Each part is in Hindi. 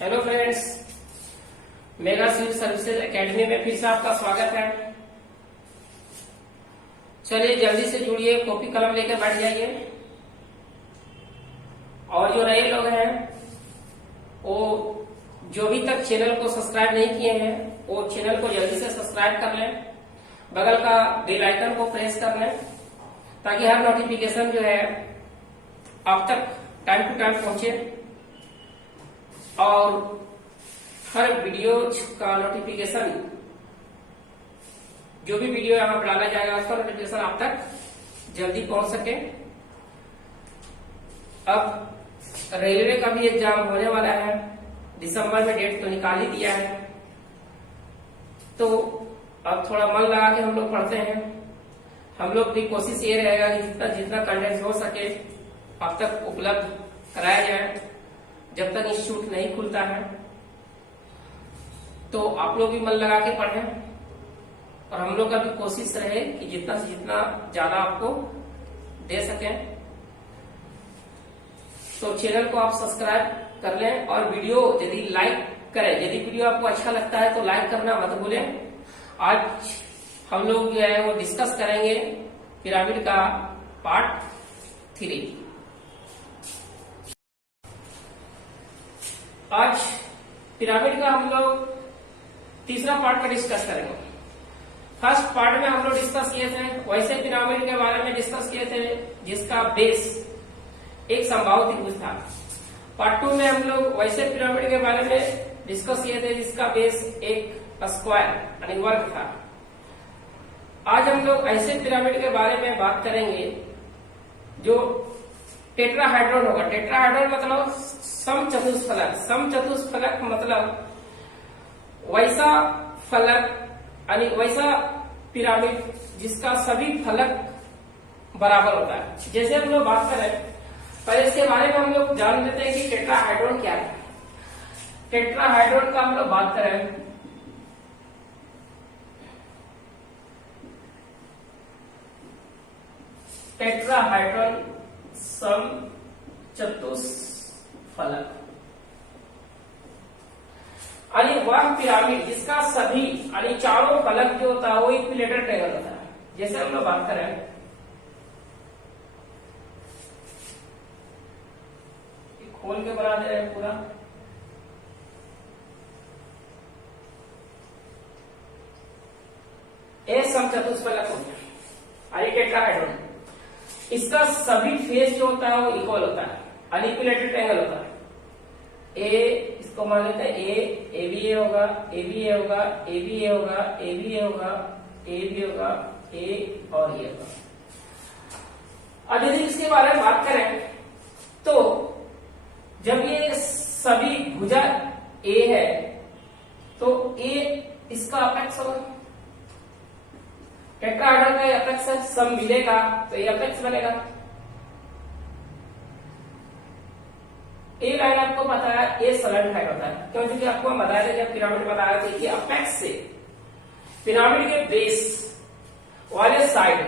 Hello friends, mega civil services academy में फिर से आपका स्वागत है। चलिए जल्दी से जुड़िए, कॉपी कलम लेकर बैठ जाइए। और जो नए लोग हैं वो जो भी तक चैनल को सब्सक्राइब नहीं किए हैं वो चैनल को जल्दी से सब्सक्राइब कर लें, बगल का बेल आइकन को प्रेस कर लें ताकि हर नोटिफिकेशन जो है आप तक टाइम टू टाइम पहुंचे और हर वीडियो का नोटिफिकेशन, जो भी वीडियो यहाँ पर डाला जाएगा उसका नोटिफिकेशन आप तक जल्दी पहुंच सके। अब रेलवे का भी एग्जाम होने वाला है, दिसंबर में डेट तो निकाल ही दिया है, तो अब थोड़ा मन लगा के हम लोग पढ़ते हैं। हम लोग की कोशिश ये रहेगा कि जितना जितना कंटेंट हो सके आप तक उपलब्ध कराया जाए जब तक इंस्टीट्यूट नहीं खुलता है। तो आप लोग भी मन लगा के पढ़ें और हम लोग का भी कोशिश रहे कि जितना से जितना ज्यादा आपको दे सकें। तो चैनल को आप सब्सक्राइब कर लें और वीडियो यदि लाइक करें, यदि वीडियो आपको अच्छा लगता है तो लाइक करना मत भूलें। आज हम लोग जो है वो डिस्कस करेंगे पिरामिड का पार्ट 3। आज पिरामिड का हम लोग तीसरा पार्ट में डिस्कस करेंगे। फर्स्ट पार्ट में हम लोग डिस्कस किए थे वैसे पिरामिड के बारे में डिस्कस किए थे जिसका बेस एक समबाहु त्रिभुज था। पार्ट 2 में हम लोग वैसे पिरामिड के बारे में डिस्कस किए थे जिसका बेस एक स्क्वायर यानी वर्ग था। आज हम लोग ऐसे पिरामिड के बारे में बात करेंगे जो टेट्राहाइड्रॉन होगा। टेट्राहाइड्रॉन मतलब समचतुष्फलक। समचतुष्फलक मतलब वैसा फलक यानी वैसा पिरामिड जिसका सभी फलक बराबर होता है। जैसे हम लोग बात करें पहले इसके बारे में हम लोग जान लेते हैं कि टेट्राहाइड्रॉन क्या है। टेट्राहाइड्रॉन का हम लोग बात करें टेट्राहाइड्रॉन समचतुष्फलक यानी वह पिरामिड जिसका सभी यानी चारों फलक जो होता है वो इक्विलेटरल ट्रायंगल होता है। जैसे हम लोग बात करें खोल के बना दे रहे हैं पूरा। ए समचतुष्फलक हो गया टेट्राहाइड्रॉन। इसका सभी फेस जो होता है वो इक्वल होता है, अनइक्विलेटरल ट्रायंगल होता है। ए इसको मान लेते हैं ए भी ए होगा, ए भी ए होगा, ए भी ए होगा, ए भी ए होगा, ए भी होगा, ए और ये होगा। अब यदि इसके बारे में बात करें तो जब ये सभी भुजा ए है तो ए इसका अपेक्स होगा। टेट्राहाइड्रॉन का अपेक्स है, सम मिलेगा तो ये अपेक्स बनेगा। ए लाइन आपको पता है ए सलन हाइट होता है, क्योंकि आपको हम बताया था जब पिरामिड बताया था कि अपेक्स से पिरामिड के बेस वाले साइड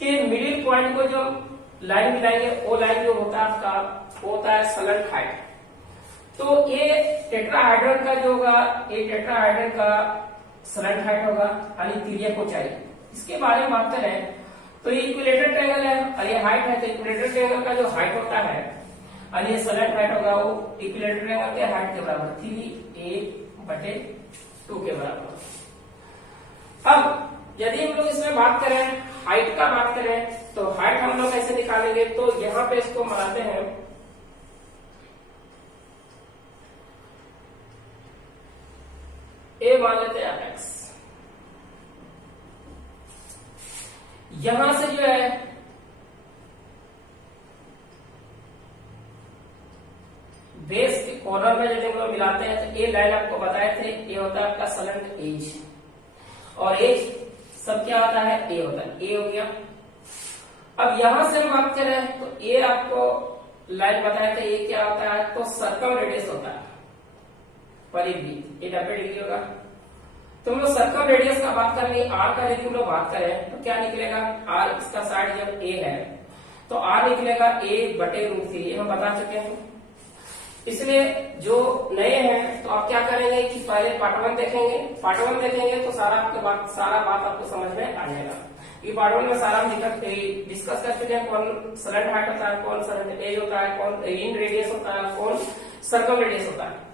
के मिडिल पॉइंट को जो लाइन मिलाएंगे वो लाइन जो होता है आपका वो होता है सलन हाइट। तो ये टेट्राहाइड्रॉन का जो होगा ये टेट्राहाइड्रॉन का सलन हाइट होगा यानी तिर्यक ऊंचाई। इसके बारे में बात करें तो ये इक्विलेटरल ट्रायंगल है और ये हाइट है, तो इक्विलेटरल ट्रायंगल का जो हाइट होता है और ये सलन हाइट होगा वो इक्विलेटरल ट्रायंगल के हाइट के बराबर 3a/2 के बराबर। अब यदि हम लोग इसमें बात करें हाइट का बात करें तो हाइट हम लोग कैसे निकालेंगे, तो यहां पे इसको बनाते हैं ए मान लेते हैं अपेक्स। यहां से जो है बेस के कॉर्नर में जब हम लोग मिलाते हैं तो ए लाइन आपको बताए थे ये होता है आपका सलेंट एज, और एज सब क्या होता है ए होता है। ए हो गया। अब यहां से हम बात करें तो ए आपको लाइन बताया था ये क्या होता है, तो सर्कम रेडियस होता है परिधि, ये 90 डिग्री होगा। तो हम लोग सर्कम रेडियस का बात करेंगे, आर का यदि हम लोग बात करें तो क्या निकलेगा, आर इसका साइड जब ए है तो आर निकलेगा a/√3, हम बता चुके हैं। इसलिए जो नए हैं तो आप क्या करेंगे कि पहले पार्ट 1 देखेंगे, पार्ट 1 देखेंगे तो सारा बात आपको समझ में आ जाएगा। ये पार्ट 1 में सारा हम डिस्कस कर चुके हैं, कौन सलेंट हाइट होता है, कौन सलेंट एज होता है, कौन इन रेडियस होता है, कौन सर्कम रेडियस होता है।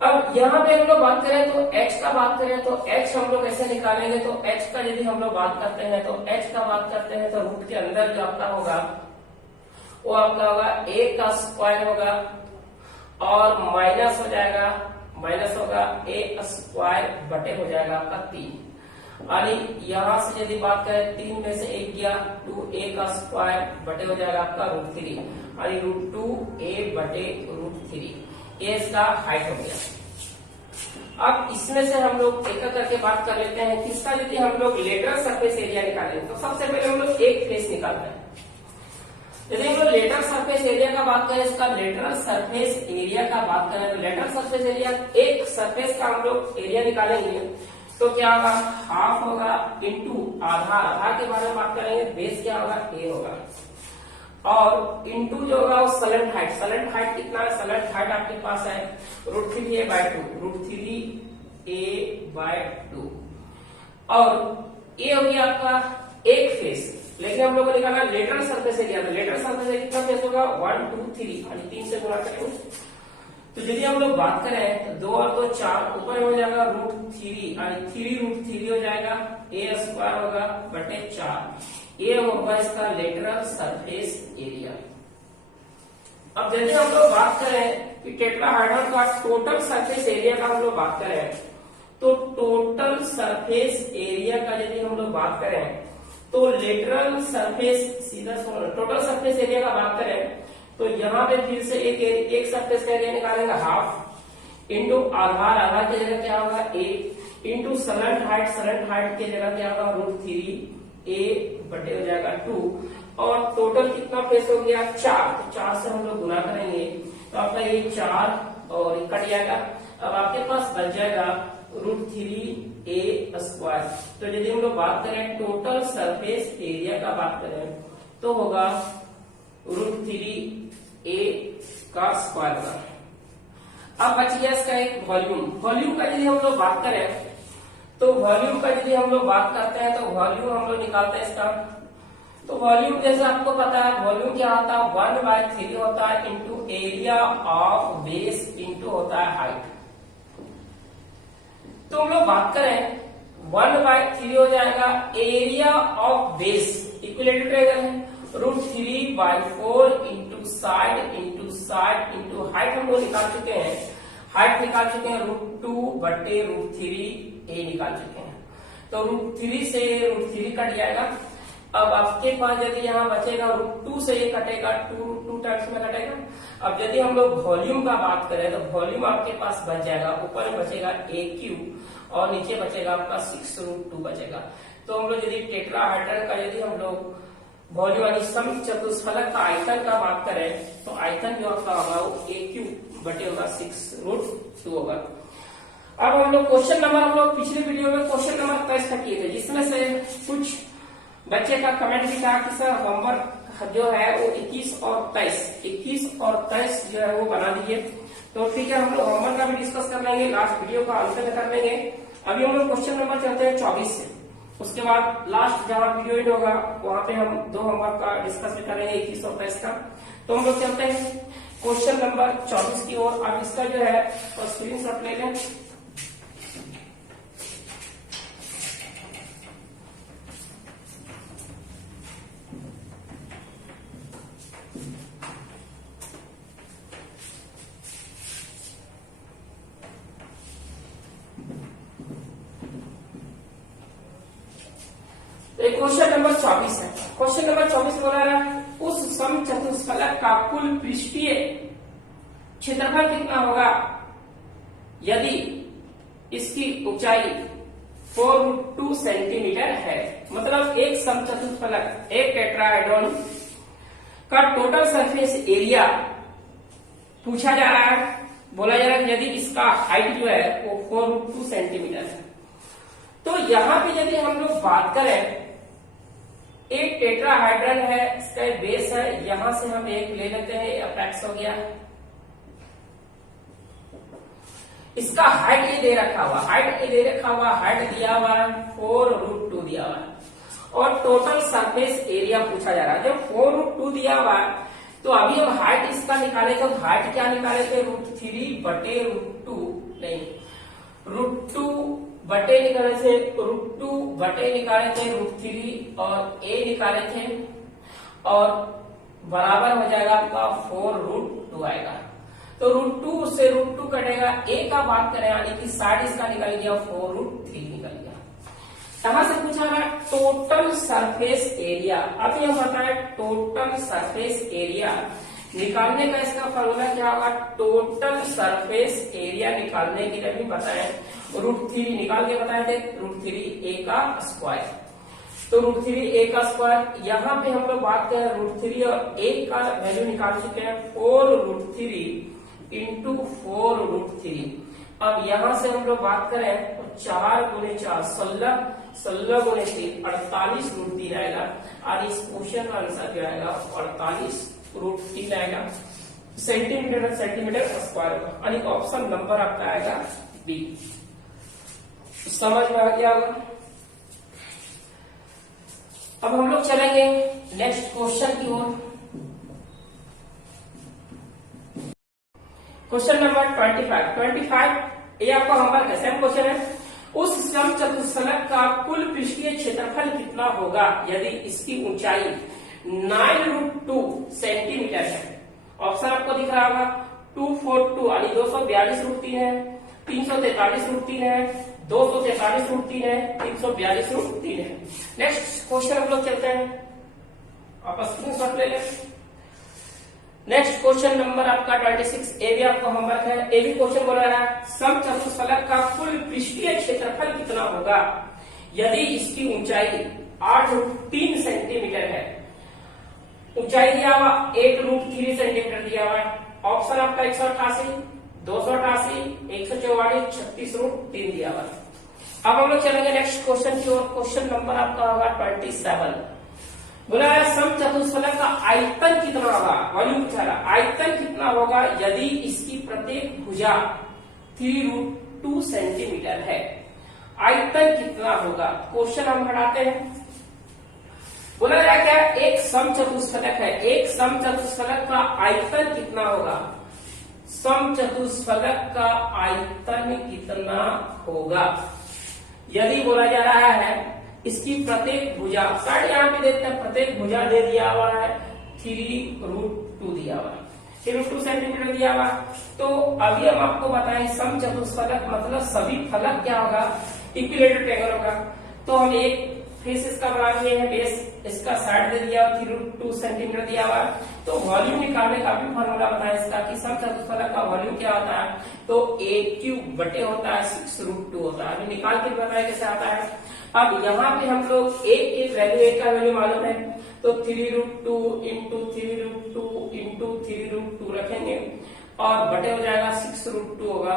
अब यहाँ पे हम लोग बात करें तो h का बात करें तो h हम लोग ऐसे निकालेंगे, तो h का यदि हम लोग बात करते हैं तो h का बात करते हैं तो रूट के अंदर जो आपका होगा वो आपका होगा a का स्क्वायर होगा और माइनस हो जाएगा, माइनस होगा a स्क्वायर बटे हो जाएगा आपका 3। और यहाँ से यदि बात करें 3 में से 1 गया 2a का स्क्वायर बटे हो जाएगा आपका √3 और √2a बटे √3 ये इसका हाइट हो गया। अब इसमें से हम लोग एक करके बात कर लेते हैं कि इसका यदि हम लोग लेटरल सरफेस एरिया निकालेंगे तो सबसे पहले हम लोग एक फेस निकालते हैं। यदि हम लोग लेटरल सरफेस एरिया का बात करें, इसका लेटरल सरफेस एरिया का बात करें तो लेटरल सरफेस एरिया एक सरफेस का हम लोग एरिया निकालेंगे तो क्या होगा, हाफ होगा इंटू आधार, आधार के बारे में बात करेंगे, बेस क्या होगा a होगा और इंटू जो होगा वो सलेंट हाइट, सलेंट हाइट कितना है, सलेंट हाइट आपके पास है √3a/2, √3a/2 और ये हो गया आपका एक फेस। लेकिन हम लोग को निकालना लेटरल सरफेस एरिया, तो लेटरल सरफेस एरिया कितना फेस होगा 1 2 3 और 3 से गुणा करेंगे तो यदि हम लोग बात करें तो 2 और 2 4 ऊपर हो जाएगा √3 और 3 √3 हो जाएगा a स्क्वायर होगा बटे 4, ये होगा इसका लेटरल सरफेस एरिया। अब यदि हम लोग बात करें कि टेट्राहाइड्रल का टोटल सरफेस एरिया का हम लोग बात करें तो टोटल सरफेस एरिया का यदि हम लोग बात करें तो लेटरल सरफेस सीधा टोटल सरफेस एरिया का बात करें तो यहाँ पे फिर से एक सरफेस का एरिया निकालेंगे हाफ इंटू आधार, आधार की जगह क्या होगा a इंटू सलेंट हाइट, सलेंट हाइट की जगह क्या होगा √3a बटे हो जाएगा 2 और टोटल कितना फेस हो गया 4, तो 4 से हम लोग गुना करेंगे तो आपका ये 4 और कट जाएगा। अब आपके पास बच जाएगा √3a स्क्वायर। तो यदि हम लोग बात करें टोटल सरफेस एरिया का बात करें तो होगा √3a का स्क्वायर होगा। अब बच गया इसका एक वॉल्यूम, वॉल्यूम का यदि हम लोग बात करें तो वॉल्यूम का यदि हम लोग बात करते हैं तो वॉल्यूम हम लोग निकालते हैं इसका, तो वॉल्यूम जैसे आपको पता है वॉल्यूम क्या होता है 1/3 होता है into area of base into होता है हाइट। तो हम लोग बात करें 1/3 हो जाएगा area of base equal to √3/4 into side into height हम लोग निकाल चुके हैं, हाइट निकाल चुके हैं √2/√3a निकाल चुके हैं तो √3 से √3 कट जाएगा। अब आपके पास यदि यहाँ बचेगा √2 से ये कटेगा 2 टाइम्स में कटेगा। अब यदि हम लोग वॉल्यूम का बात करें तो वॉल्यूम आपके पास बच जाएगा, ऊपर में बचेगा a³ और नीचे बचेगा आपका 6√2 बचेगा। तो हम लोग यदि टेट्राहाइड्रल का यदि हम लोग वॉल्यूम यानी समचतुष्फलक का आयतन का बात करें तो आयतन जो आपका होगा वो a³ बटे होगा 6√2 होगा। अब हम लोग क्वेश्चन नंबर हम लोग पिछले वीडियो में क्वेश्चन नंबर 23 का किए थे जिसमें से कुछ बच्चे का कमेंट भी था कि सर होमवर्क जो है वो 21 और 23 जो है वो बना दीजिए। तो ठीक है, हम लोग होमवर्क का भी डिस्कस कर लेंगे, लास्ट वीडियो का अंत में कर लेंगे। अभी हम लोग क्वेश्चन नंबर चलते हैं 24 से, उसके बाद लास्ट जहाँ वीडियो एंड होगा वहां पे हम 2 होमवर्क का डिस्कस भी करेंगे 21 और 23 का। तो हम लोग चलते हैं क्वेश्चन नंबर 24 की ओर। अब इसका जो है स्क्रीन शॉट ले लें। क्वेश्चन नंबर 24 है। क्वेश्चन नंबर 24 बोला रहा है उस समचतुष्फलक का कुल पृष्ठीय क्षेत्रफल कितना होगा यदि इसकी ऊंचाई 4√2 सेंटीमीटर है। मतलब एक समचतुष्फलक एक टेट्राहेड्रॉन का टोटल सरफेस एरिया पूछा जा रहा है, बोला जा रहा है यदि इसका हाइट जो है वो 4√2 सेंटीमीटर है। तो यहाँ पे यदि हम लोग बात करें एक टेट्राहाइड्रल है, इसका बेस है, यहां से हम एक ले लेते हैं, अपेक्स हो गया इसका हाइट ये दे रखा हुआ, हाइट दिया हुआ है 4√2 दिया हुआ है, और टोटल सरफेस एरिया पूछा जा रहा है। जब 4√2 दिया हुआ है तो अभी हम हाइट इसका निकाले, तो हाइट क्या निकाले थे, √3/√2 नहीं, √2 बटे निकाले थे, √2 बटे निकाले थे √3 और a निकाले थे, और बराबर हो जाएगा आपका 4√2 आएगा। तो √2 से √2 कटेगा, a का बात करें यानी कि साइड इसका निकल गया 4√3 निकल गया। यहां से पूछा है टोटल सरफेस एरिया। अब यह बताए टोटल सरफेस एरिया निकालने का इसका फॉर्मूला क्या होगा, टोटल सरफेस एरिया निकालने के लिए भी बताए √3 निकाल के बताए थे, √3a का स्क्वायर। तो √3a का स्क्वायर, यहाँ पे हम लोग बात करें √3 और a का वैल्यू निकाल चुके हैं 4√3 इंटू 4√3। अब यहां से हम लोग बात करें तो 4 गुणे 4 16 गुणे 3 48√3 आएगा, और इस क्वेश्चन का आंसर क्या आएगा 48√3 आएगा, सेंटीमीटर स्क्वायर होगा, यानी ऑप्शन नंबर आपका आएगा बी। समझ में आ गया होगा। अब हम लोग चलेंगे नेक्स्ट क्वेश्चन की ओर। क्वेश्चन नंबर 25 ये आपका होमवर्क है, सेम क्वेश्चन है। उस समचतुष्फलक का कुल पृष्ठीय क्षेत्रफल कितना होगा यदि इसकी ऊंचाई 9√2 सेंटीमीटर है। ऑप्शन आपको दिख रहा होगा 242 यानी 242√3 है, 343√3 है, 243√3 है, 342√3 है। नेक्स्ट क्वेश्चन हम लोग चलते हैं, आप स्क्रीनशॉट ले लें। नेक्स्ट क्वेश्चन नंबर आपका 26, ए भी आपका होमवर्क है। ए भी क्वेश्चन बोला रहा है समचतुष्फलक का कुल पृष्ठीय क्षेत्रफल कितना होगा यदि इसकी ऊंचाई 8√3 सेंटीमीटर है। ऊंचाई दिया हुआ 8√3 सेंटीमीटर दिया हुआ है। ऑप्शन आपका 188, 288, 144, 36√3 दिया हुआ है। अब हम लोग चलेंगे नेक्स्ट क्वेश्चन की ओर। क्वेश्चन नंबर आपका होगा 27। बोला है समचतुष्फलक का आयतन कितना होगा, वॉल्यूम पूछा रहा, आयतन कितना होगा यदि इसकी प्रत्येक भुजा 3√2 सेंटीमीटर है। आयतन कितना होगा, क्वेश्चन हम हटाते हैं। बोला रहा क्या, एक समचतुष्फलक है, एक समचतुष्फलक का आयतन कितना होगा, समचतुष्फलक का आयतन कितना होगा यदि बोला जा रहा है इसकी प्रत्येक भुजा, साइड यहाँ पे देते हैं, प्रत्येक भुजा दे दिया हुआ है 3√2 दिया हुआ है, 3√2 सेंटीमीटर दिया हुआ। तो अभी हम आपको बताएं समचतुष्फलक मतलब सभी फलक क्या होगा, इक्विलेटरल ट्रायंगल होगा। तो हम एक फेस इसका बना लिए हैं, बेस इसका साइड दे दिया 3√2 सेंटीमीटर दिया हुआ। तो वॉल्यूम निकालने का भी फॉर्मूला बताया इसका कि समचतुष्फलक का वॉल्यूम क्या होता है, तो a³ बटे होता है 6√2 होता है। अभी निकाल के बताया कैसे आता है। अब यहाँ पे हम लोग a के वैल्यू, a का वैल्यू मालूम है, तो 3√2 इंटू 3√2 इंटू 3√2 रखेंगे और बटे हो जाएगा 6√2 होगा।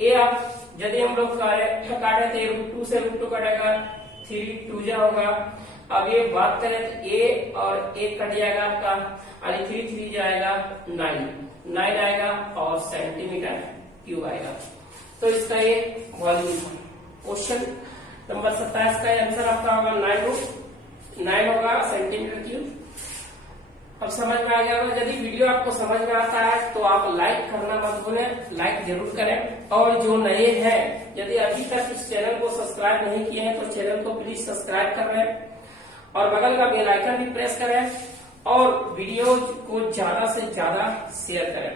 ए आप यदि हम लोग काटे थे √2 से √2 कटेगा 3 2 होगा। अब ये बात करें तो a और a कट जाएगा आपका, यानी 3 जाएगा 9 आएगा और सेंटीमीटर क्यूब आएगा। तो इसका ये वॉल्यूम। क्वेश्चन नंबर 27 का आंसर आपका होगा 9 होगा सेंटीमीटर क्यूब। अब समझ में आ गया होगा। यदि वीडियो आपको समझ में आता है तो आप लाइक करना मत भूलें, लाइक जरूर करें। और जो नए हैं यदि अभी तक इस चैनल को सब्सक्राइब नहीं किए हैं तो चैनल को प्लीज सब्सक्राइब कर लें और बगल का बेल आइकन भी प्रेस करें और वीडियो को ज्यादा से ज्यादा शेयर करें।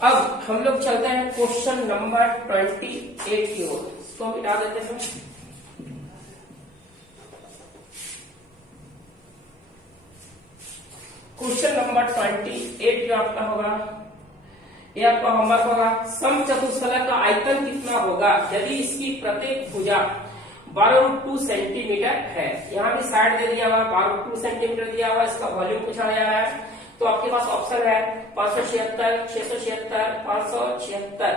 अब हम लोग चलते हैं क्वेश्चन नंबर 28 की ओर। इसको मिटा देते हैं। क्वेश्चन नंबर 28 जो आपका होगा, ये आपका होमवर्क होगा। समचतुष्फलक का आयतन कितना होगा यदि इसकी प्रत्येक भुजा 12√2 सेंटीमीटर है। यहाँ भी साइड दे दिया हुआ 12√2 सेंटीमीटर दिया हुआ, इसका वॉल्यूम पूछा जा रहा है। तो आपके पास ऑप्शन है 576, 676, 576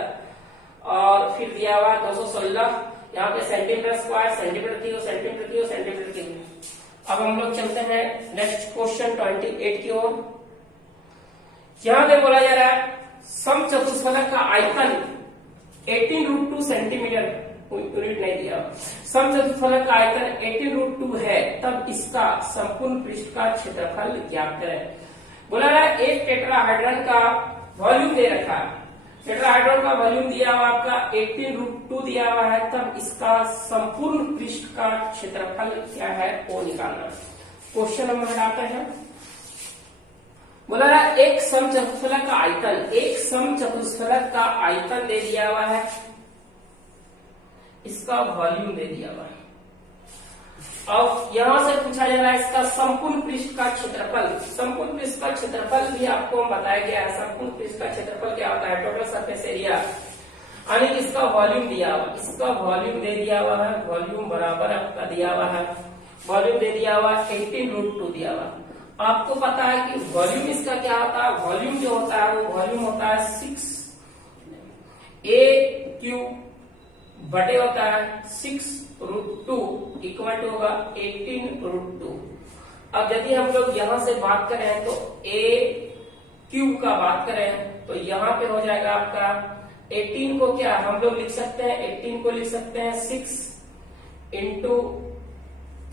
और फिर दिया हुआ 216। यहाँ पे centimetre square, centimetre cube, centimetre cube, centimetre cube. अब हम लोग चलते हैं नेक्स्ट क्वेश्चन 28 की ओर। यहाँ पे बोला जा रहा है समचतुष्फलक का आयतन 18√2 सेंटीमीटर यूनिट नहीं दिया। समचतुष्फलक का आयतन 18√2 है, तब इसका संपूर्ण पृष्ठ का क्षेत्रफल ज्ञात करें। बोला है एक टेट्राहाइड्रन का वॉल्यूम दे रखा है, टेट्राहाइड्रन का वॉल्यूम दिया हुआ आपका 18√2 दिया हुआ है, तब इसका संपूर्ण पृष्ठ का क्षेत्रफल क्या है वो निकालना। क्वेश्चन नंबर हटाते हैं। बोला है एक समचतुष्फलक का आयतन, एक समचतुष्फलक का आयतन दे दिया हुआ है, इसका वॉल्यूम दे दिया हुआ है। अब यहां से पूछा जा रहा है इसका संपूर्ण पृष्ठ का क्षेत्रफल। संपूर्ण पृष्ठ का क्षेत्रफल भी आपको बताया गया है। संपूर्ण पृष्ठ का क्षेत्रफल क्या होता है? Total surface area. यानी इसका वॉल्यूम दिया हुआ, इसका वॉल्यूम दे दिया हुआ है, वॉल्यूम बराबर आपका दिया हुआ है, वॉल्यूम दे दिया हुआ 18√2 दिया हुआ। आपको पता है कि वॉल्यूम इसका क्या होता है? वॉल्यूम जो होता है वो वॉल्यूम होता है 6a³ बटे होता है 6√2 इक्वल टू होगा 18√2। अब यदि हम लोग यहां से बात करें तो a³ का बात करें तो यहां पे हो जाएगा आपका 18 को क्या हम लोग लिख सकते हैं? 18 को लिख सकते हैं 6 इंटू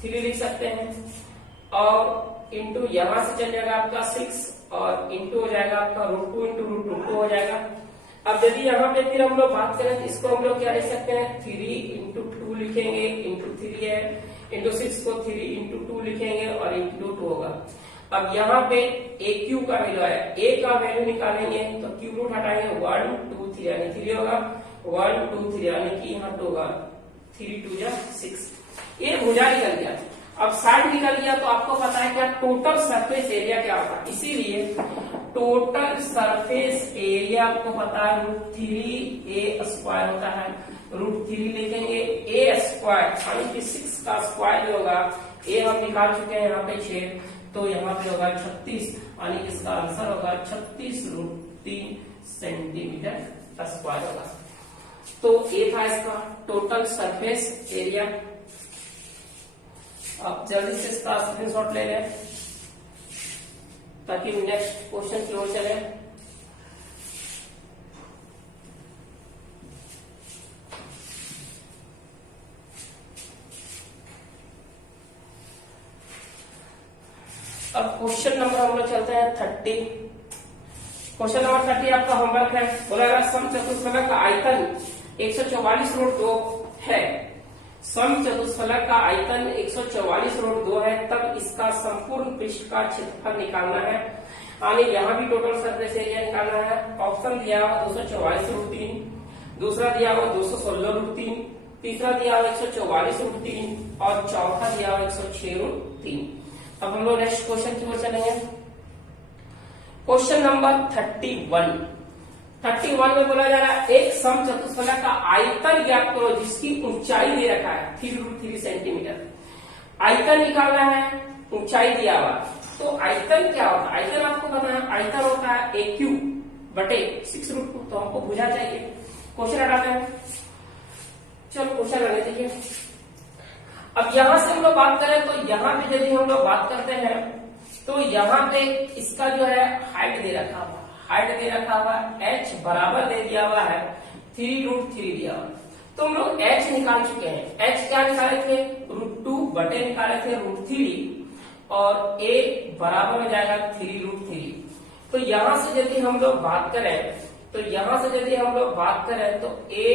3 लिख सकते हैं, और इंटू यहां से चल जाएगा आपका 6 और इंटू हो जाएगा आपका √2 इंटू √2 हो जाएगा। अब यदि यहाँ पे फिर हम लोग बात करें तो इसको हम लोग क्या लिख सकते हैं? 3 इंटू 2 लिखेंगे, इंटू 3 है, इंटू 6 को 3 इंटू 2 लिखेंगे और इंटू 2 होगा। अब यहाँ पे a³ का वैल्यू है, a का वैल्यू निकालेंगे तो क्यूब रूट हटाएंगे 1 2 3 यानी 3 होगा, 1 2 3 यानी कि यहाँ 2 होगा, 3 2 जा 6। ये भुजा निकल गया। अब साइड निकल गया तो आपको पता है क्या टोटल सरफेस एरिया क्या होता है? इसीलिए टोटल सरफेस एरिया आपको पता है √3a² होता है। √3 लिखेंगे a² यानी कि 6 का स्क्वायर जो होगा, a हम निकाल चुके हैं यहाँ पे 6, तो यहाँ पे होगा 36 यानी कि इसका आंसर होगा 36√3 सेंटीमीटर स्क्वायर होगा। तो ये था इसका टोटल सरफेस एरिया। आप जल्दी से इसका स्क्रीनशॉट ले लें ताकि नेक्स्ट क्वेश्चन की ओर चले। अब क्वेश्चन नंबर हम लोग चलते हैं 30। क्वेश्चन नंबर 30 आपका होमवर्क है। बोला समचतुष्फलक का आयतन 144√2 है। समचतुष्फलक का आयतन 144√2 है, तब इसका संपूर्ण पृष्ठ का क्षेत्रफल निकालना है। यानी यहाँ भी टोटल सरफेस एरिया निकालना है। ऑप्शन दिया हुआ 244√3, दूसरा दिया हुआ 216√3, तीसरा दिया हुआ 144√3 और चौथा दिया हुआ 106√3। अब हम लोग नेक्स्ट क्वेश्चन की ओर चलेंगे। क्वेश्चन नंबर 31 में बोला जा रहा है एक समचतुष्फलक का आयतन ज्ञात करो जिसकी ऊंचाई दे रखा है 3√3 सेंटीमीटर। आयतन निकालना है, ऊंचाई दिया हुआ। तो आयतन क्या होता है? आयतन आपको पता है, आयतन होता है a³ बटे 6√2। तो हमको बुझा चाहिए। क्वेश्चन हटाते हैं, चलो क्वेश्चन रहने दीजिए। अब यहां से हम लोग बात करें तो यहाँ पे यदि हम लोग बात करते हैं तो यहाँ पे इसका जो है हाइट दे रखा हुआ, हाइट दे रखा हुआ h बराबर दे दिया हुआ है 3√3 दिया हुआ। तो हम लोग h निकाल चुके हैं। h क्या निकाले थे? √2 बटे निकाले थे √3 और a बराबर हो जाएगा 3√3। तो यहां से यदि हम लोग बात करें तो यहां से यदि हम लोग बात करें तो a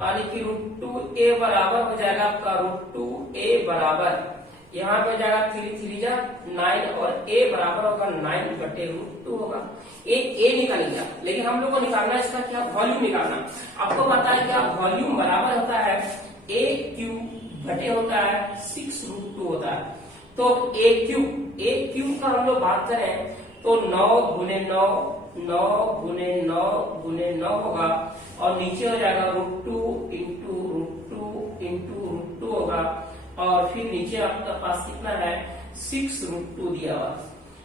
यानी कि √2a बराबर हो जाएगा आपका √2a बराबर यहाँ पे हो जाएगा 3 3 जा 9 और a बराबर होगा 9 बटे √2 होगा। a निकल गया, लेकिन हम लोग को निकालना है इसका क्या? वॉल्यूम निकालना। आपको पता है क्या वॉल्यूम बराबर होता है a³ बटे होता है 6√2 होता है। तो a³ का हम लोग बात करें तो 9 गुने 9 9 गुने 9 गुने 9 होगा और नीचे हो जाएगा √2 इंटू √2 इंटू √2 होगा और फिर नीचे आपका पास कितना है 6√2 दिया हुआ।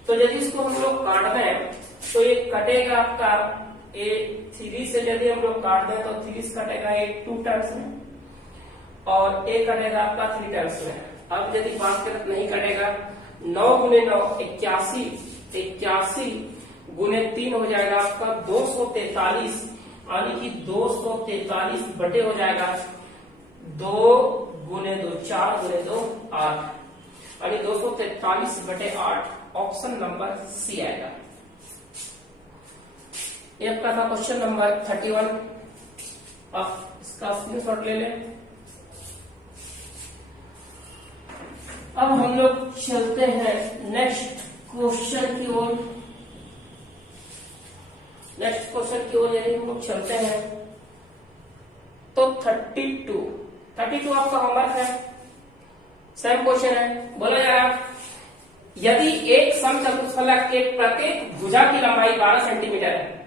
तो यदि इसको हम लोग काट दें तो ये कटेगा आपका ए 3 से यदि हम लोग काट दें तो 3 से कटेगा ये 2 टर्म्स में और ए कटेगा आपका 3 टर्म्स में। अब यदि बात करें नहीं कटेगा, 9 गुने 9 81 गुने 3 हो जाएगा आपका 243 यानी कि 243 बटे हो जाएगा 2 गुने 2 4 गुने 2 8 यानी 243 बटे 8 ऑप्शन नंबर सी आएगा। ये आपका था क्वेश्चन नंबर 31। अब इसका स्क्रीनशॉट ले लें। अब हम लोग चलते हैं नेक्स्ट क्वेश्चन की ओर। नेक्स्ट क्वेश्चन की ओर यदि हम लोग चलते हैं तो 32 आपका होमवर्क है, सेम क्वेश्चन है। बोला जा रहा यदि एक समचतुष्फलक के प्रत्येक भुजा की लंबाई 12 सेंटीमीटर है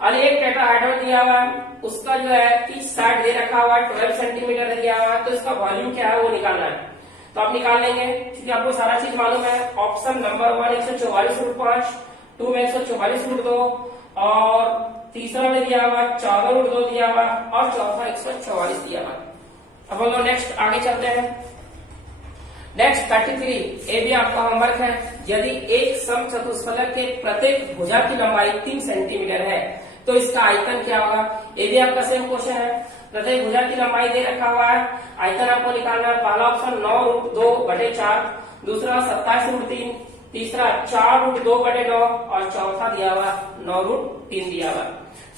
और एक टेट्राहेड्रॉन दिया हुआ है, उसका जो है कि साइड दे रखा हुआ है 12 सेंटीमीटर दिया हुआ है, तो इसका वॉल्यूम क्या है वो निकालना है। तो आप निकाल लेंगे क्योंकि आपको सारा चीज मालूम है। ऑप्शन नंबर 1 144/5, 2 में 144/2 और तीसरा में दिया हुआ 14/2 दिया हुआ और चौथा 144 दिया हुआ। अब हम लोग नेक्स्ट आगे चलते हैं। नेक्स्ट 33, ये भी आपका होमवर्क है। यदि एक समचतुष्फलक के प्रत्येक भुजा की लंबाई 3 सेंटीमीटर है तो इसका आयतन क्या होगा। ये भी आपका सेम क्वेश्चन है। प्रत्येक भुजा की लंबाई दे रखा हुआ है, आयतन आपको निकालना है। पहला ऑप्शन 9√2/4, दूसरा 27√3, तीसरा 4√2/9 और चौथा दिया हुआ 9√3 दिया हुआ।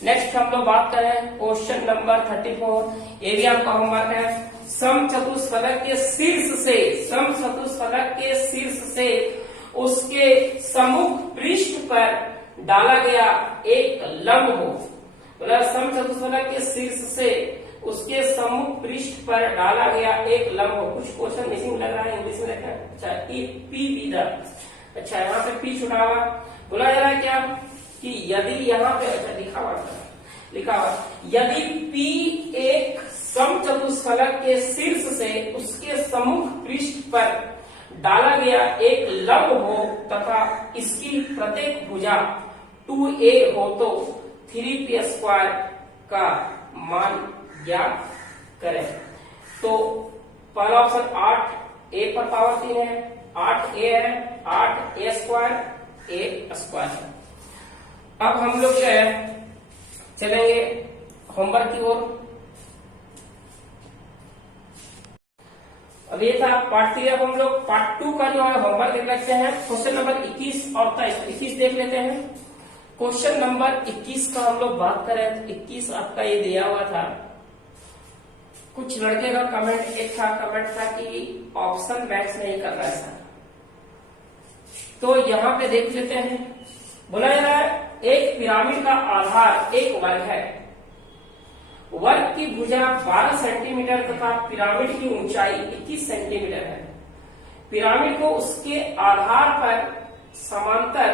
नेक्स्ट हम लोग बात करें क्वेश्चन नंबर 34। ये भी आपका होमवर्क है। समचतुष्फलक के शीर्ष से उसके सम्मुख पृष्ठ पर डाला गया एक लंब हो। मतलब समचतुष्फलक के शीर्ष से उसके सम्मुख पृष्ठ पर डाला गया एक लंब हो। कुछ क्वेश्चन मिसिंग लग रहा है, इंग्लिश में लिखा है। अच्छा, पी विदर, अच्छा यहाँ पे पी छुटा हुआ। बोला जा रहा है क्या कि यदि यहाँ पे अच्छा लिखा हुआ यदि पी एक समचतुष्फलक के शीर्ष से उसके सम्मुख पृष्ठ पर डाला गया एक लंब हो तथा इसकी प्रत्येक भुजा 2a हो तो 3p² का मान ज्ञात करें। तो पहला ऑप्शन 8a पर पावर 3 है, 8a है, 8a² है। अब हम लोग जो है चलेंगे होमवर्क की ओर। अब ये था पार्ट 3। अब हम लोग पार्ट 2 का जो है होमवर्क देख लेते हैं। क्वेश्चन नंबर 21 और 21 देख लेते हैं। क्वेश्चन नंबर 21 का हम लोग बात करें। 21 आपका ये दिया हुआ था। कुछ लड़के का कमेंट था कि ऑप्शन मैच नहीं कर रहा है सर। तो यहाँ पे देख लेते हैं। बोला जा रहा है एक पिरामिड का आधार एक वर्ग है। वर्ग की भुजा 12 सेंटीमीटर तथा पिरामिड की ऊंचाई 21 सेंटीमीटर है। पिरामिड को उसके आधार पर समांतर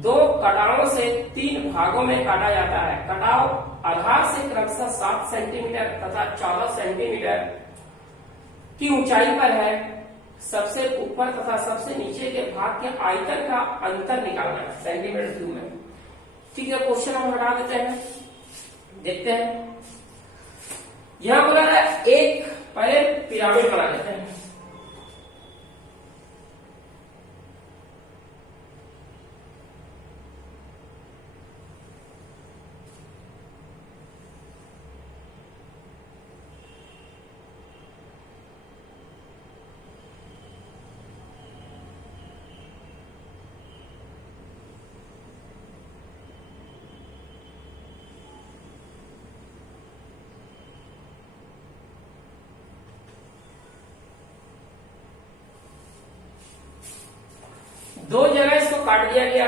2 कटावों से 3 भागों में काटा जाता है। कटाव आधार से क्रमशः 7 सेंटीमीटर तथा 14 सेंटीमीटर की ऊंचाई पर है। सबसे ऊपर तथा सबसे नीचे के भाग के आयतन का अंतर निकालना है सेंटीमीटर क्यूब में। ठीक है, क्वेश्चन हम हटा देते हैं, देखते हैं। यहां बोला है एक पहले पिरामिड बना लेते हैं। दो जगह इसको काट दिया गया।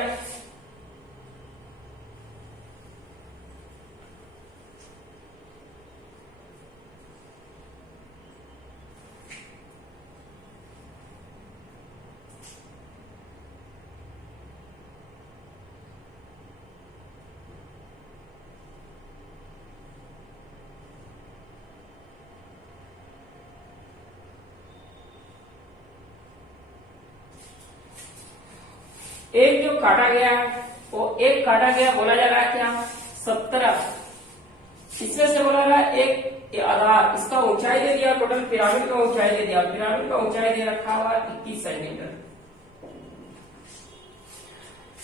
एक जो काटा गया है वो एक काटा गया बोला जा रहा है क्या 17। इसमें से बोला रहा है एक आधार, इसका ऊंचाई दे दिया, टोटल पिरामिड का ऊंचाई दे दिया। पिरामिड का ऊंचाई दे रखा हुआ 21 सेंटीमीटर।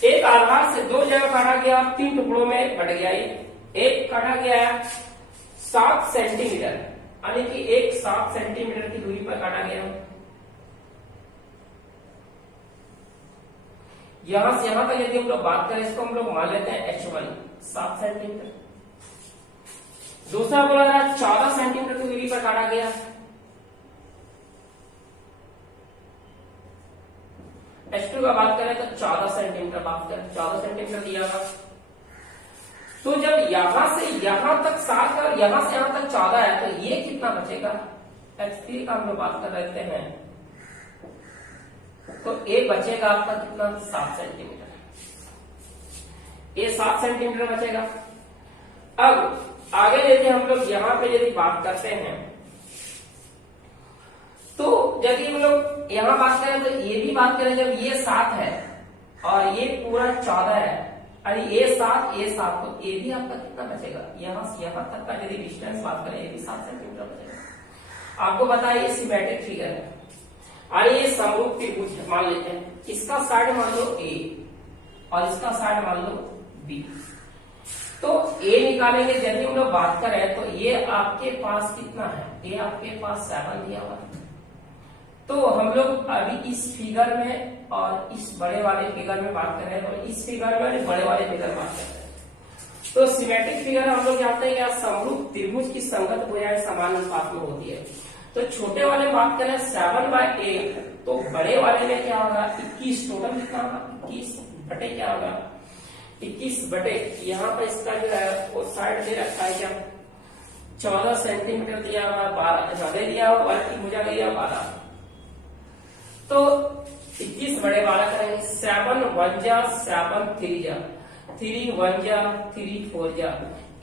एक आधार से 2 जगह काटा गया, 3 टुकड़ों में बट गया। एक काटा गया 7 सेंटीमीटर, यानी कि एक 7 सेंटीमीटर की दूरी पर काटा गया। यहां से यहां तक यदि हम लोग बात करें, इसको हम लोग मान लेते हैं H1 7 सेंटीमीटर। दूसरा बोला था 14 सेंटीमीटर की दूरी पर काटा गया। H2 का बात करें तो 14 सेंटीमीटर, बात करें 14 सेंटीमीटर दिया हुआ। तो जब यहां से यहां तक 7 और यहां से यहां तक 14 है, तो ये कितना बचेगा? H3 का हम लोग बात कर रहे हैं, तो ये बचेगा आपका कितना? 7 सेंटीमीटर। ये 7 सेंटीमीटर बचेगा। अब आगे यदि हम लोग यहां पे यदि बात करते हैं, तो यदि हम लोग यहां बात करें तो ये भी बात करें, जब ये 7 है और ये पूरा 14 है, अरे ये 7, तो ये भी आपका कितना बचेगा? यहां से यहां तक का यदि डिस्टेंस बात करें, ये भी 7 सेंटीमीटर बचेगा। आपको बताया ये सिमेट्रिक फिगर है, अरे ये समरूप त्रिभुज मान लेते हैं। इसका साइड मान लो A और इसका साइड मान लो B। तो A निकालेंगे, यदि हम लोग बात करें तो ये आपके पास कितना है? ये आपके पास 7 दिया हुआ है। तो हम लोग अभी इस फिगर में और इस बड़े वाले फिगर में बात कर रहे हैं, और इस फिगर में बड़े वाले फिगर में बात कर रहे हैं। तो सिमेट्रिक फिगर हम लोग जानते हैं कि समरूप त्रिभुज की संगत भुजाएं समान अनुपात में होती है। तो छोटे वाले में बात करें 7/8, तो बड़े वाले में क्या होगा? 21। टोटल कितना होगा? 21 बटे क्या होगा? 21 बटे, यहाँ पर इसका जो है वो साइड दे रखा है क्या? 14 सेंटीमीटर दिया हुआ, 12 ज्यादा दिया हुआ, वर्ग की भुजा दिया 12। तो 21 बड़े 12 करेंगे। 7 1 जा 7 3 जा 3 1 जा 3 4 जा,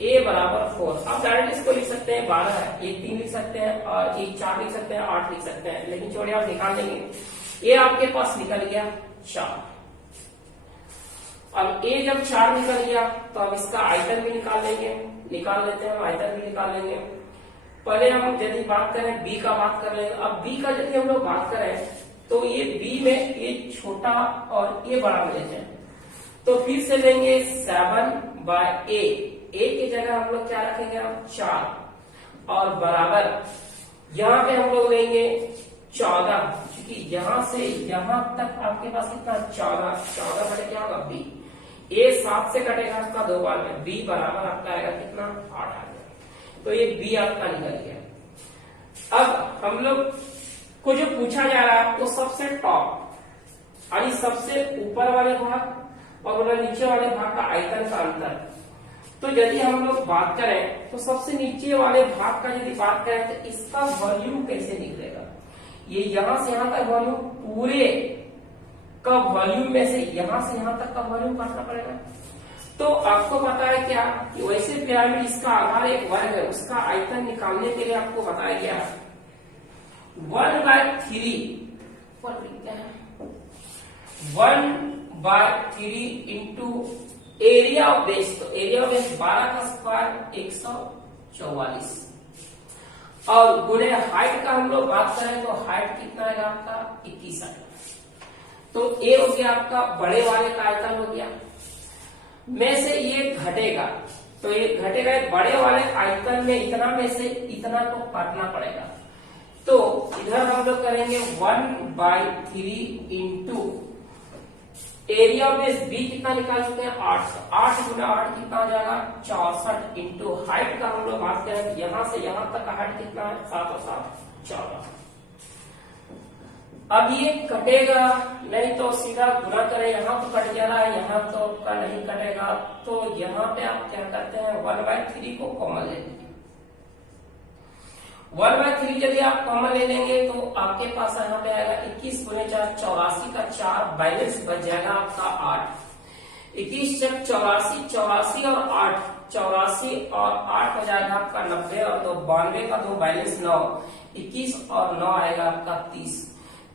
A बराबर 4। आप डायरेक्ट इसको लिख सकते हैं 12 है, एक 3 लिख सकते हैं और एक 4 लिख सकते हैं, 8 लिख सकते हैं, लेकिन छोड़िए आप निकाल देंगे। ये आपके पास निकल गया 4। अब A जब 4 निकल गया तो अब इसका आयतन भी निकाल लेंगे, निकाल लेते हैं, आयतन भी निकाल लेंगे। पहले हम यदि बात करें B का बात कर रहे हैं। अब B का यदि हम लोग बात करें तो ये B में ये छोटा और ये बड़ा में लेते हैं, तो फिर से लेंगे 7/A। A की जगह हम लोग क्या रखेंगे? अब 4 और बराबर यहाँ पे हम लोग लेंगे 14, क्योंकि यहाँ से यहाँ तक आपके पास कितना? 14 बटे क्या होगा? B। A 7 से कटेगा आपका 2 बार में, B बराबर आपका आएगा कितना? 8 आ गया। तो ये B आपका निकल गया। अब हम लोग को जो पूछा जा रहा है वो सबसे टॉप, यानी सबसे ऊपर वाले भाग और नीचे वाले भाग का आयतन का अंतर। तो यदि हम लोग बात करें तो सबसे नीचे वाले भाग का यदि बात करें तो इसका वॉल्यूम कैसे निकलेगा? ये यहां से यहां तक वॉल्यूम, पूरे का वॉल्यूम में से यहां तक का वॉल्यूम काटना पड़ेगा। तो आपको पता है क्या कि वैसे पिरामिड इसका आधार एक वर्ग है, उसका आयतन निकालने के लिए आपको बताया गया 1/3 इंटू एरिया ऑफ बेस। तो एरिया ऑफ बेस 12 का स्क्वायर 144 और गुणे हाइट का हम लोग बात करें तो हाइट कितना है आपका? 21 है। तो ए हो गया आपका बड़े वाले का आयतन हो गया, में से ये घटेगा, तो ये घटेगा बड़े वाले आयतन में इतना में से इतना को काटना पड़ेगा। तो इधर हम लोग करेंगे 1/3 into area of base B कितना निकाल सकते हैं? 8 गुना 8 कितना आ जाएगा? 64 इंटू हाइट का हम लोग बात करें, यहां से यहां तक का हाइट कितना है? 7 और 7 14। अब ये कटेगा नहीं तो सीधा गुना करें, यहाँ तो कट जा रहा है, यहाँ तो का नहीं कटेगा। तो यहाँ पे आप क्या करते हैं? 1/3 को कॉमन ले लेंगे। 1/3 यदि आप कॉमन ले लेंगे तो आपके पास यहाँ पे आएगा 21 गुने 4 84 का 4, बैलेंस बच जाएगा आपका 8। 21 जब 84 और 8, 84 और 8 हो जाएगा आपका 90 और 2 92 का 2 बैलेंस 9, 21 और 9 आएगा आपका 30।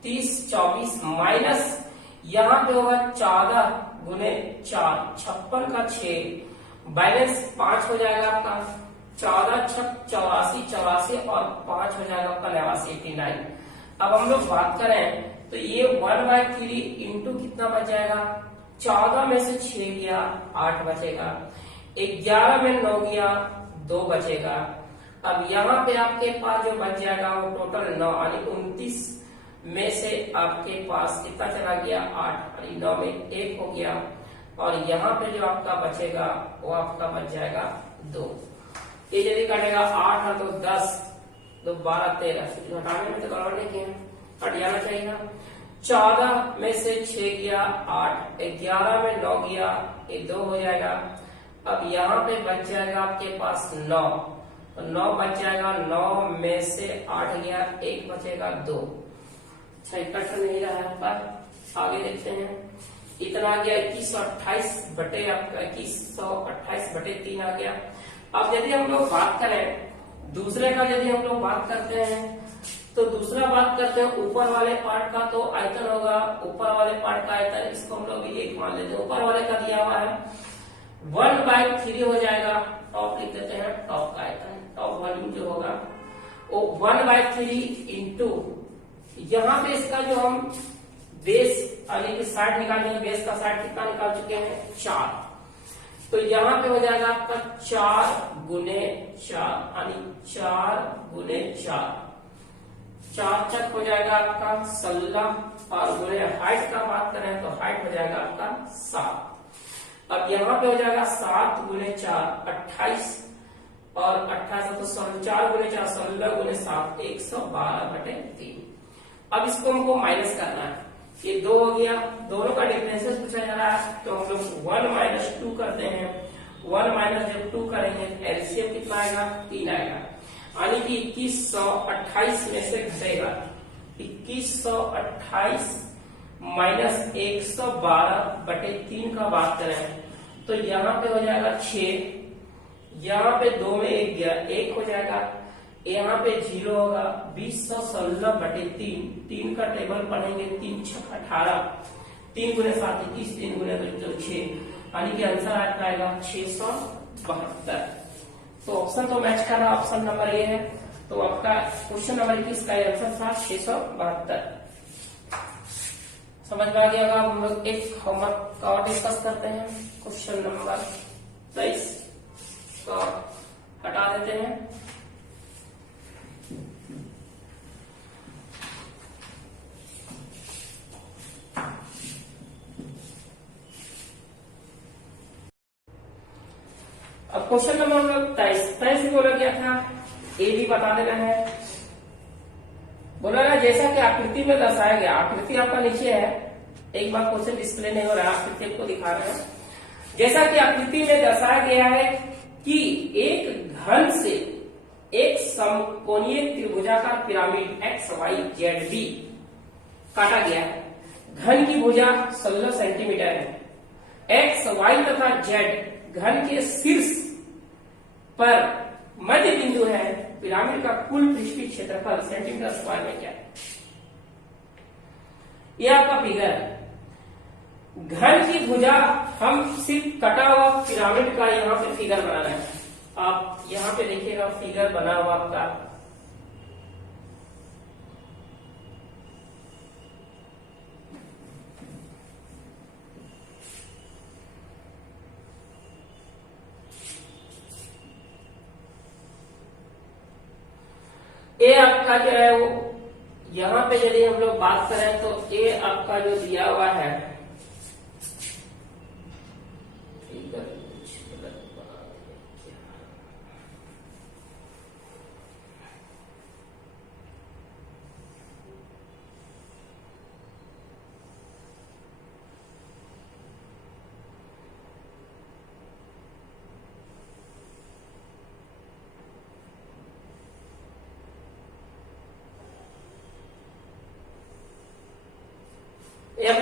30 24 माइनस यहाँ पे होगा 14 गुने 4 56 का 6, बैलेंस 5 हो जाएगा आपका 14 6 84 और 5 हो जाएगा आपका 89। अब हम लोग बात करें तो ये 1/3 इंटू कितना बच जाएगा? 14 में से 6 गया 8 बचेगा, 11 में 9 गया 2 बचेगा। अब यहाँ पे आपके पास जो बच जाएगा वो टोटल 9 यानी 29 में से आपके पास कितना चला गया 8 यानी 9 में 1 हो गया। और यहाँ पे जो आपका बचेगा वो आपका बच जाएगा 2। ये यदि कटेगा 8 है तो 10 तो 12 13 हटाने में तो गड़बड़ नहीं किए, हट जाना चाहिए। 14 में से 6 गया 8, 11 में 9 गया ये 2 हो जाएगा। अब यहाँ पे बच जाएगा आपके पास 9 तो 9 बच जाएगा, 9 में से 8 गया 1 बचेगा 2। अच्छा कट नहीं रहा है पर आगे देखते हैं। इतना आ गया 2128 बटे आपका 2128 बटे 3 आ गया। अब यदि हम लोग बात करें दूसरे का, यदि हम लोग बात करते हैं तो दूसरा बात करते हैं ऊपर वाले पार्ट का, तो आयतन होगा ऊपर वाले पार्ट का आयतन, इसको हम लोग 1 मान लेते हैं। ऊपर वाले का दिया हुआ है 1/3 हो जाएगा, टॉप लिख देते हैं, टॉप का आयतन, टॉप वॉल्यूम जो होगा वो 1/3 इंटू यहाँ पे इसका जो हम बेस यानी कि साइड निकालेंगे, बेस का साइड कितना निकाल चुके हैं 4, तो यहाँ पे हो जाएगा आपका 4 गुने 4 यानी 4 गुने 4, 4 चक हो जाएगा आपका 16 और गुने हाइट का बात करें तो हाइट हो जाएगा आपका 7। अब यहाँ पे हो जाएगा 7 गुने 4 28 और 28 तो 4 गुने 4 16 गुने 7 112 बटे 3। अब इसको हमको माइनस करना है, ये 2 हो गया, दोनों का डिफरेंसेस पूछा जा रहा है तो हम लोग 1 माइनस 2 करते हैं। 1 माइनस जब 2 करेंगे एलसीएम कितना आएगा 3 आएगा, यानी कि 2128 में से घटेगा 2128 माइनस 112 बटे 3 का बात करें तो यहाँ पे हो जाएगा 6, यहाँ पे 2 में 1 गया 1 हो जाएगा, यहाँ पे 0 होगा 2016 बटे 3 का टेबल पढ़ेंगे 3 6 18 3 गुने 7 21 3 गुने 2 6 यानी कि आंसर आएगा 672। तो ऑप्शन तो मैच कर रहा, ऑप्शन नंबर ए है। तो आपका क्वेश्चन नंबर 21 का आंसर था 672। समझ में आ गया होगा। हम लोग एक होमवर्क का और डिस्कस करते हैं, क्वेश्चन नंबर 23 को हटा देते हैं। अब क्वेश्चन नंबर 23 बोला गया था ए भी बता देना है। बोला ना जैसा कि आकृति में दर्शाया गया, आकृति आपका नीचे है, एक बार क्वेश्चन डिस्प्ले नहीं हो रहा, आकृति को दिखा रहे हैं। जैसा कि आकृति में दर्शाया गया है कि एक घन से एक समकोणीय त्रिभुजाकार पिरामिड XYZD काटा गया है। घन की भुजा 16 सेंटीमीटर है। X, Y तथा Z घन के शीर्ष पर मध्य बिंदु है। पिरामिड का कुल पृष्ठीय क्षेत्रफल सेंटीमीटर स्क्वायर में क्या है? यह आपका फिगर है। घन की भुजा, हम सिर्फ कटा हुआ पिरामिड का यहाँ पे फिगर बनाना है। आप यहाँ पे देखिएगा फिगर बना हुआ आपका, ए आपका जो है वो यहाँ पे यदि हम लोग बात करें तो ए आपका जो दिया हुआ है,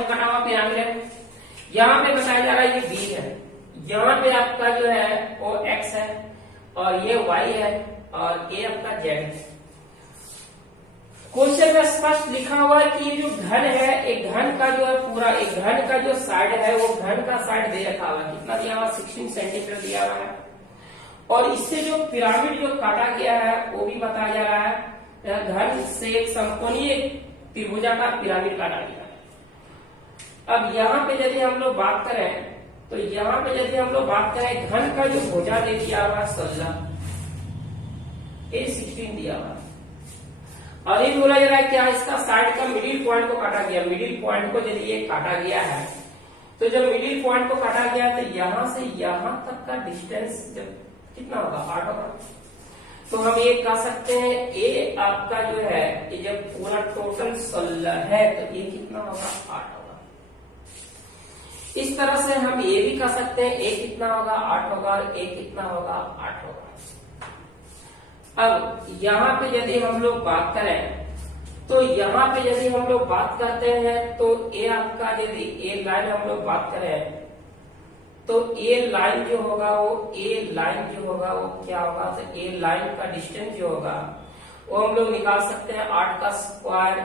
कटा हुआ पिरामिड है। यहाँ पे बताया जा रहा है ये बी है, यहाँ पे आपका जो है वो एक्स है और ये वाई है और ये आपका जेड है। क्वेश्चन में स्पष्ट लिखा हुआ है कि ये जो घन है, एक घन का जो है पूरा, एक घन का जो साइड है वो घन का साइड दे रखा हुआ है, कितना दिया हुआ 16 सेंटीमीटर दिया हुआ है। और इससे जो पिरामिड जो काटा गया है वो भी बताया जा रहा है। घन से एक समकोणीय त्रिभुजाकार पिरामिड काटा गया। अब यहाँ पे यदि हम लोग बात करें तो यहाँ पे यदि हम लोग बात करें घन का जो भुजा दे दिया हुआ 16, A16 दिया हुआ, और ये बोला जा रहा है क्या इसका साइड का मिडिल पॉइंट को काटा गया। मिडिल पॉइंट को यदि ये काटा गया है तो जब मिडिल पॉइंट को काटा गया तो यहां से यहां तक का डिस्टेंस जब कितना होगा 8 होगा। तो हम ये कह सकते हैं ए आपका जो है कि जब पूरा टोटल 16 है तो ये कितना होगा 8 होगा। इस तरह से हम ये भी कह सकते हैं ए कितना होगा 8 होगा और ए कितना होगा 8 होगा। अब यहाँ पे यदि हम लोग बात करें तो यहाँ पे यदि हम लोग बात करते हैं तो ए आपका यदि ए लाइन हम लोग बात करें तो ए लाइन जो होगा वो क्या होगा, तो ए लाइन का डिस्टेंस जो होगा वो हम लोग निकाल सकते हैं 8 का स्क्वायर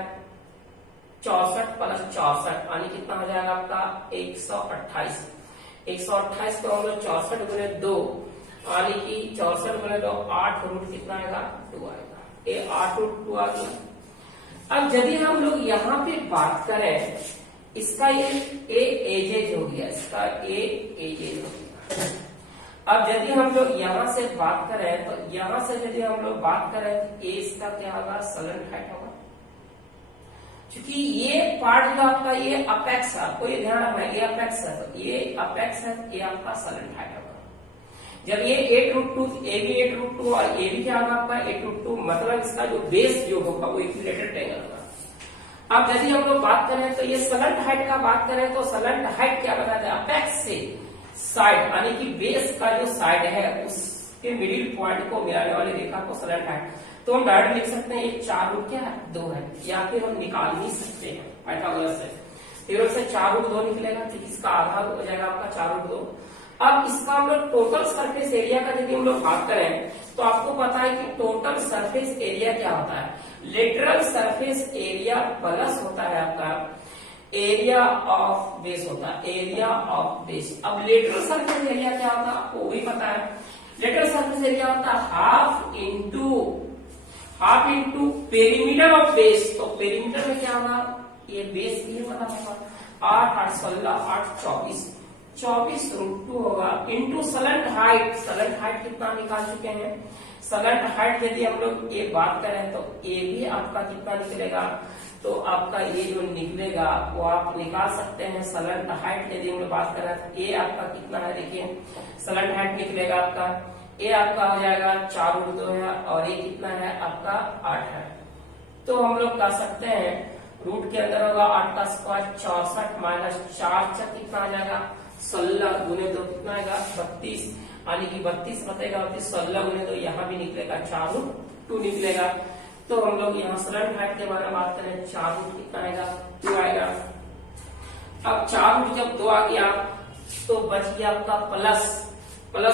64 प्लस 64 यानी कितना हो जाएगा आपका 128। 128 को हम लोग 64 गुने 2 यानी कि 64 गुने 2 8 रूट कितना आएगा 2 आएगा। ये 8 रूट 2 आ गया। अब यदि हम लोग यहाँ पे बात करें इसका ये एजेज हो गया, इसका एजेज हो गया। अब यदि हम लोग यहाँ से बात करें तो यहाँ से यदि हम लोग बात करें तो ए इसका क्या होगा सलन हाइट होगा। क्योंकि ये पार्ट जो आपका ये अपेक्स है, आपको ये ध्यान रखना है ये अपेक्स है, तो ये अपेक्स है, ये आपका सलन हाइट होगा। जब ये 8√2 ए भी 8√2 और ए भी क्या होगा आपका 8√2, मतलब इसका जो बेस जो होगा वो इक्विलेटरल ट्रायंगल होगा। अब यदि हम लोग बात करें तो ये सलंट हाइट का बात करें तो सलंट हाइट क्या बताते हैं अपेक्स से साइड यानी कि बेस का जो साइड है उसके मिडिल पॉइंट को मिलाने वाली रेखा को सलंट हाइट। तो हम डायरेक्ट लिख सकते हैं ये 4 क्या है 2 है, या फिर हम निकाल नहीं सकते हैं पाइथागोरस से। फिर से 4√2 निकलेगा तो इसका आधा हो जाएगा आपका 4√2। अब इसका हम लोग टोटल सरफेस एरिया का यदि हम लोग बात करें तो आपको पता है कि टोटल सरफेस एरिया क्या होता है, लेटरल सरफेस एरिया प्लस होता है आपका एरिया ऑफ बेस होता है, एरिया ऑफ बेस। अब लेटरल सरफेस एरिया क्या होता है आपको भी पता है, लेटरल सरफेस एरिया होता है half into perimeter of base. तो पेरीमीटर में क्या होगा ये बेस भी पता होगा 8 8 16 8 24 24√2 होगा इंटू सलंट हाइट। सलंट हाइट कितना निकाल चुके हैं, सलंट हाइट यदि हम लोग ये बात करें तो ए भी आपका कितना निकलेगा, तो आपका ये जो निकलेगा वो आप निकाल सकते हैं। सलंट हाइट यदि हम लोग बात करें तो ए आपका कितना है, देखिए सलंट हाइट निकलेगा आपका ए आपका हो जाएगा 4√2 है और ये कितना है आपका 8 है। तो हम लोग कह सकते हैं रूट के अंदर होगा 8 का स्क्वायर 64 माइनस 4 कितना आ जाएगा 16 गुने 2 कितना आएगा 32 यानी कि 32 बतेगा 16 गुने 2 यहाँ भी निकलेगा 4√2 निकलेगा। तो हम लोग यहाँ सलंट हाइट के बारे में बात करें 4 कितना आएगा 2 आएगा। अब 4 जब 2 आ गया तो बच गया आपका प्लस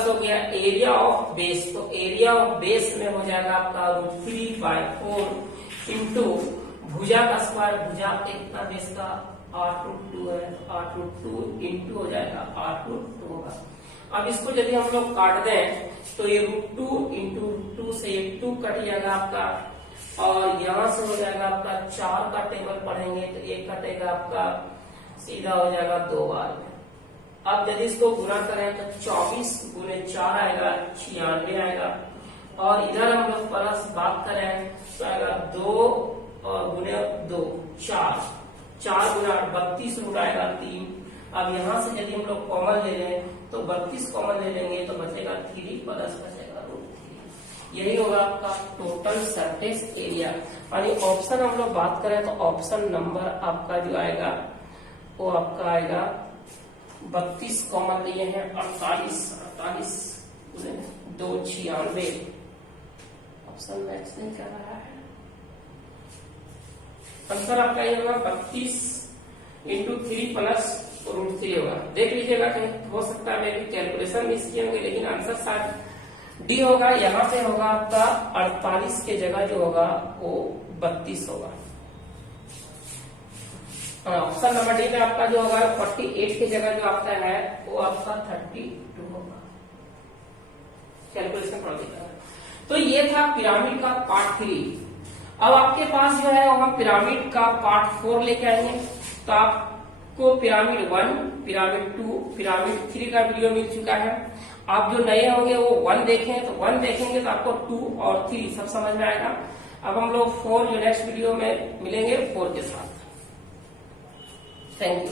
हो गया एरिया ऑफ बेस। तो एरिया ऑफ बेस में हो जाएगा आपका √3/4 इंटू भुजा का स्क्वायर, भुजा कितना बेस का 8√2 है, 8√2 इंटू हो जाएगा 8√2 होगा। अब इसको यदि हम लोग काट दें तो ये √2 इंटू 2 से ये 2 कट जाएगा आपका और यहां से हो जाएगा आपका 4 का टेबल पढ़ेंगे तो ये कटेगा आपका सीधा हो जाएगा 2 बार में। अब यदि इसको गुना करें तो 24 गुने 4 आएगा 96 आएगा और इधर हम लोग प्लस बात करें तो आएगा 2 और गुने 2 4 गुना 32 रूट आएगा 3। अब यहाँ से यदि हम लोग कॉमन ले लें तो 32 कॉमन ले लेंगे तो बचेगा 3 प्लस बचेगा √3। यही होगा आपका टोटल सरफेस एरिया। यानी ऑप्शन हम लोग बात करें तो ऑप्शन नंबर आपका जो आएगा वो आपका आएगा 32 कॉमन लिए हैं 48 2 96। ऑप्शन मैच नहीं कर रहा है, आंसर आपका ये होगा 32 इंटू 3 प्लस √3 होगा। देख लीजिएगा कहीं हो सकता है मैं भी कैलकुलेशन मिस किए होंगे लेकिन आंसर शायद डी होगा। यहाँ पे होगा आपका 48 के जगह जो होगा वो 32 होगा। ऑप्शन नंबर डी में आपका जो होगा 48 की जगह जो आपका है वो आपका 32 होगा। कैलकुलेशन पढ़ देगा। तो ये था पिरामिड का पार्ट 3। अब आपके पास जो है हम पिरामिड का पार्ट 4 लेके आएंगे। तो आप आपको पिरामिड 1, पिरामिड 2, पिरामिड 3 का वीडियो मिल चुका है। आप जो नए होंगे वो 1 देखें, तो 1 देखेंगे तो आपको 2 और 3 सब समझ में आएगा। अब हम लोग 4 जो नेक्स्ट वीडियो में मिलेंगे 4 के साथ। Thank you.